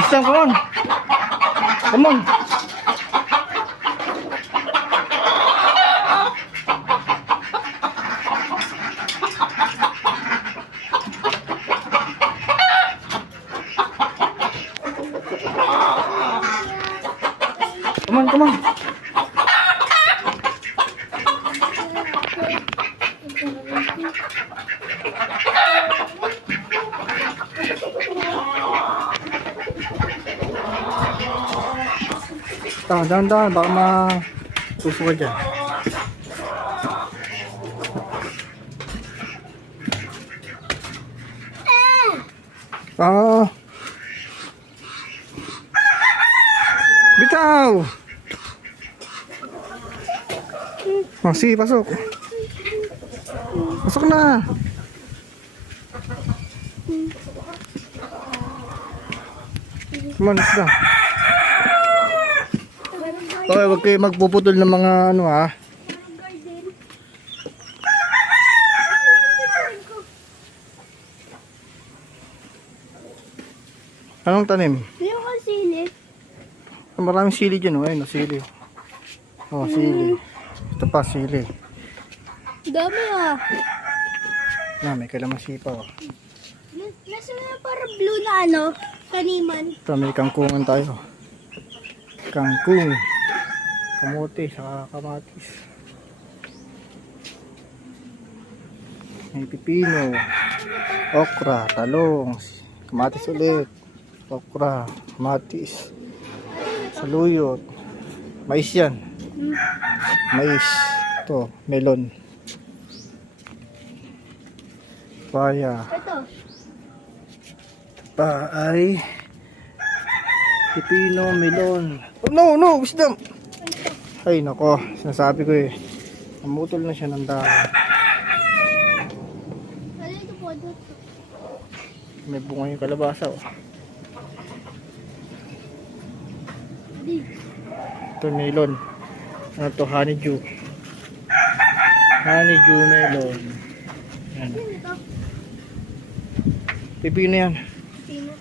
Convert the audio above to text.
Isang, come on. Come on. Come on, come on. Dahan-dahan, baka matuso ka dyan. Bitaw! Oh, sige, pasok. Pasok na. Come on, let's go. Okay, wag kayo magpuputol ng mga ano ha. Anong tanim? Yung sili. Maraming sili dyan, oh. Ayun, sili. Oh, sili. Ito pa, sili. Dami ah. Na, may kalamansi pa, oh. Nasa na parang blue na ano, taniman. Ito, may kangkungan tayo. Kangkung. Kamote, saka kamatis. May pipino. Okra, talong. Kamatis ulit. Okra, kamatis. Saluyot. Mais yan. Mais. Ito, melon. Paya. Ito. Pa ay pipino, melon. Oh, no, wisdom. Ay nako, sinasabi ko eh. Namutol na siya ng dahon. Ano ito po? May bunga yung kalabasa, oh. Ito melon. Ano to? Honeydew. Honeydew melon. Yan. Ano ito? Pipino yan. Sino?